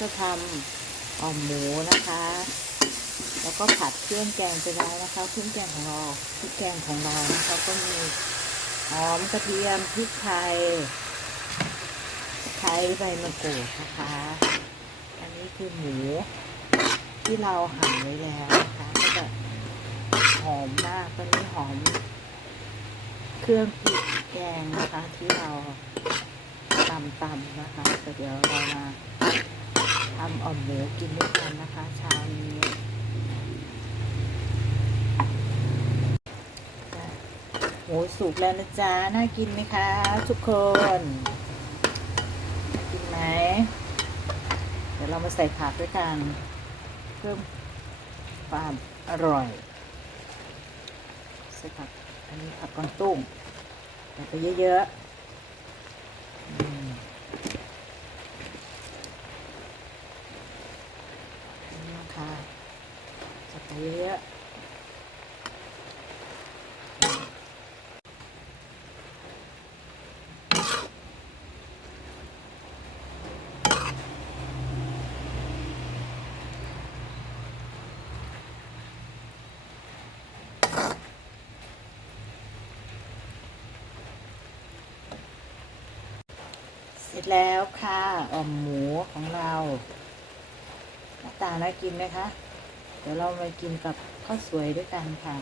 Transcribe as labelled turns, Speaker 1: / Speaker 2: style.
Speaker 1: จะทำอ่อมหมูนะคะ แล้วก็ผัดเครื่องแกงไปแล้วนะคะ เครื่องแกงของเราพริกแกงของเรานะคะก็มีหอมกระเทียมพริกไทยไคร้ใบมะกรูดนะคะ อันนี้คือหมูที่เราหั่นไว้แล้วนะคะก็จะหอมมากตอนนี้หอม เครื่องพริกแกงนะคะที่เราตำตำๆนะคะแต่เดี๋ยวเรามา ทำอ่อมหมูกินด้วยกันนะคะเช้านี้หมูสุกแล้วนะจ๊ะ น่ากินไหมคะ ทุกคน กินไหม เดี๋ยวเรามาใส่ผักด้วยกัน เพิ่มความอร่อย ใส่ผัก อันนี้ผักกวางตุ้งใส่ไปเยอะๆอืมนี่นะคะใส่ไป เยอะเสร็จแล้วค่ะอ่อมหมูของเราหน้าตาน่ากินไหมคะ เดี๋ยวเรามากินกับข้าวสวยด้วยกันค่ะ